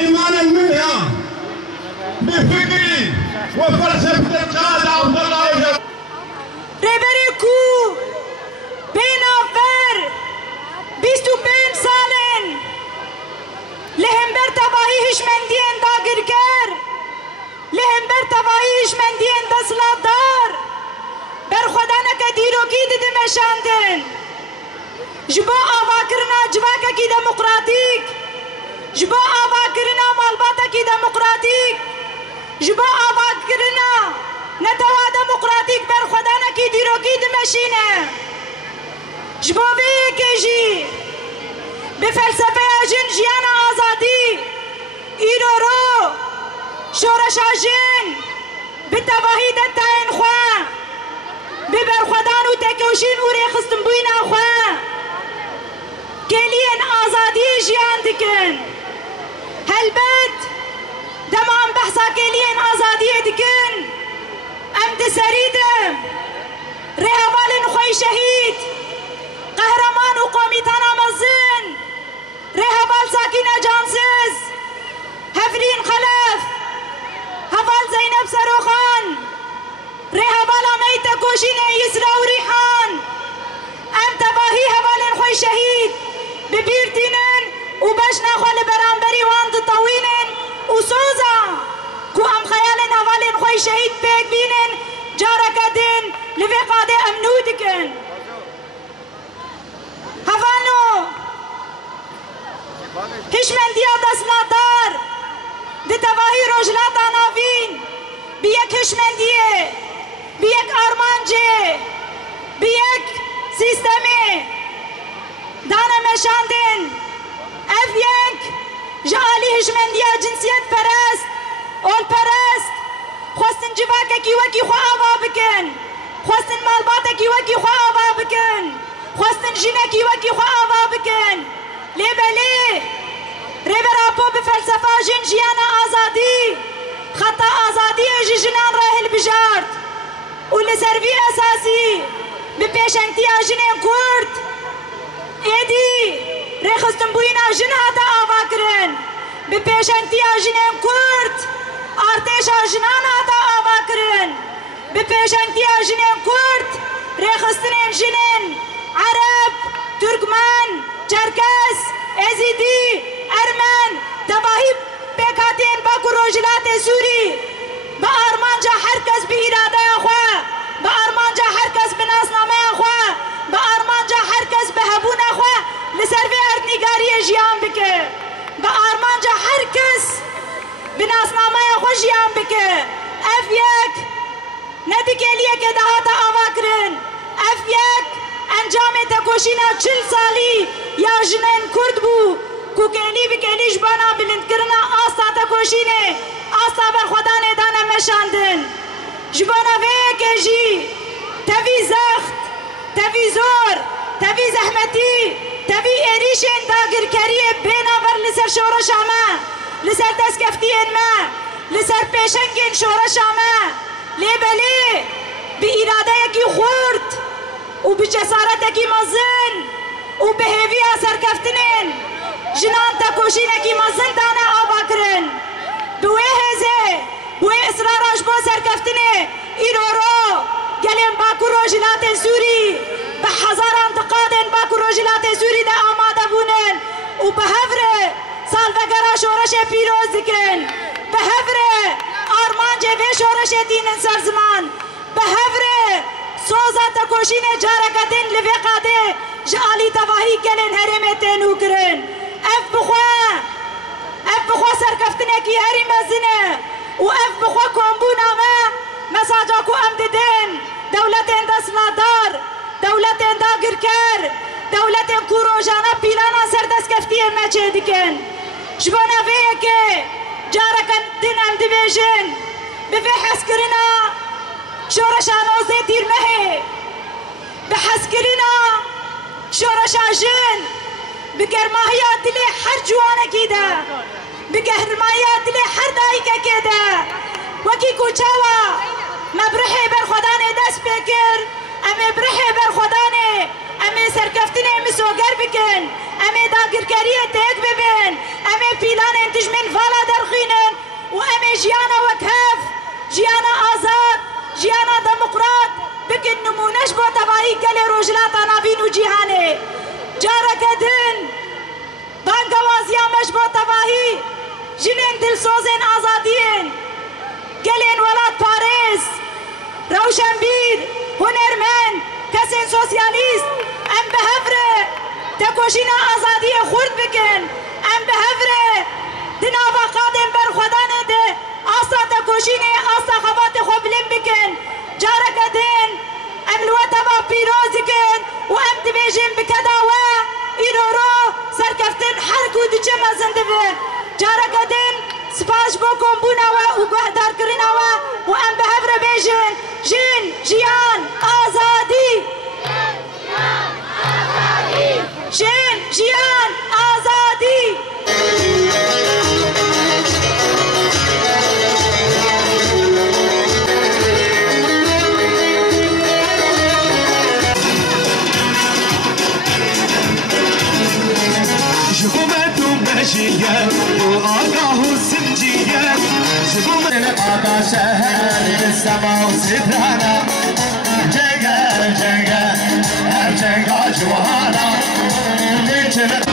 إيمانا منها بفكري وفلسفة القادة عبد الله وجل ريبريكو بين أفر بيستو بين سالن لهم برتباهيش من دين دا گرگر لهم برتباهيش من دين دا سلادار برخودانك دیروگی دی دمشاندن جبو آوا کرنا جواکا کی دموقراتیک جبو آوا کرنا مالباتا کی دموقراتیک جبو آوا کرنا نتوا دموقراتیک برخودانا کی دیروگی دمشینه جبو وی جی بفلسفه جن جیان آزادی ایرو رو شورش جن بتواهی دتاین خواه ببرخودان و تکوشین و ریخستن بوینا خواه کلین آزادی جیان دکن هلبت دمان بحثا کلین آزادی دکن ام دسریدم رهوالن خوی شهید قهرمان و قومیتان مزن رهوال ساکین جانسز هفرین خلف هوال زینب سروخان رهوال امیت کوشین یسرا و ریحان ام تباهی هوالن خوی شهید ببیرتینن و بشنا خوال برانبری واند طوینن و سوزا کو ام خیالن هوالن خوی شهید پیک بینن جارکدن لوی قاده امنودکن هوانو هشمندیا دسناتار دی تواهی روجلاتا ناوین بیک هشمندیه بیک آرمانجه بیک سیستمی دانه مشاندن اف یک جعالی هشمندیا جنسیت پرست اول پرست خواستن جواکه کی وکی خواه آوا بکن خواستن مالباته کی وکی خواه آوا بکن خواستن جنه کی وکی خواه آوا بکن لیبلی ریبر آپو بفلسفه جن جیانا آزادی خطا آزادی جنان راهل بجارد و لسروی اساسی بپیشنگتی جنین کرد ایدی ریخستن بوینا جن هاتا آوا کرن بپیشنگتی جنین کرد ارتش جنان هاتا آوا کرن بپیشنگتی جنین کرد ریخستن جنین عرب ترکمن چرکس ازیدی ارمن تباهی پیکاتین باکو روجلات سوری با آرمانجا هر کس به اراده خواه با آرمانجا هر کس به ناسنامه خواه با آرمانجا هر کس به هبون خواه لسروی اردنگاری جیان بکه با آرمانجا هر کس به ناسنامه خواه جیان بکه اف یک ندکلیه که دهاتا آوا کرن اف یک انجام تکوشینا 40 سالی یا جنین کرد بو کو کلی بکلی جبانا بلند کرنا آستا تکوشینه آستا بر خدا ندانه مشاندن جبانا ویکه جی تاوی زخت تاوی زور تاوی زحمتی تاوی ایریشن داگر کریه بینا بر لسر شورش آمه لسر دستکفتی انمه لسر پیشنگین شورش آمه لیبلی بی اراده یکی خورد و بجسارت یکی مزن و به هیوی اثر کفتنین جنان تکوشین یکی مزن دانه آبا کرن بوی هزه بوی اصراراش بو سر کفتنه ایرو رو گلیم باکو روجلات سوری به هزار انتقادن باکو روجلات سوری ده آماده بونن و به هفره سالوگرا شورش پیروز دکن به هفره آرمانجه به شورش دینن سرزمان به هفره سوزا تکوشین جارکتن لوی قاده جعالی تواهی گلن هرم تنو کرن اف بخوا سرکفتنه کی هری مزنه و اف بخوا کمبو نامه مساجا کو ام ددن دولت اندا سلادار دولت اندا گرکر دولت کوروژانا پیلانا سردست کفتیه مچه دکن جبانا ویه که جارکن دین ام دیویژن به حس کرنا شورش آنوزه تیر مهی به حس کرنا شورش آجن به گرماهی دلی هر جوانه کیده به گرماهی دلی هر دایکه کیده وکی کوچاوا مبرحه بر خدانه دست بکر امی برحه بر خدانه امی سرکفتنه امی سوگر بکن امی داگرکریه تیک ببین امی پیلان انتجمن فالا درخینن و امی جیانا وکهف جیانا آزاد جیانا دموقراط بکن نمونش با تبایی گل روجلاتا نابین و جیهانه جارک دن بانک وازیامش با تباهی جنین دلسوزن آزادین گلین ولاد پاریس روشنبیر هنرمند کسین سوسیالیست ام به هفره تکوشینا آزادی خورد بکن ام به هفره دنابا قادم بر خدانه ده آسا تکوشینه آسا خوات خوبلن بکن جارک دن ام الوطبا پیروز کن و ام دبیجن بکداوه ایرورو سرکفتن هر کود چه مزنده بین جارک دن سپاش بو کمبوناوه و گهدار کرناوه و ام به هفره بیجن جن جیان آزادی جن جیان آزادی جيان وآقاه السنجيان شبوم الآقا شهر السما وسترانا جنقا جنقا جنقا جوانا جنقا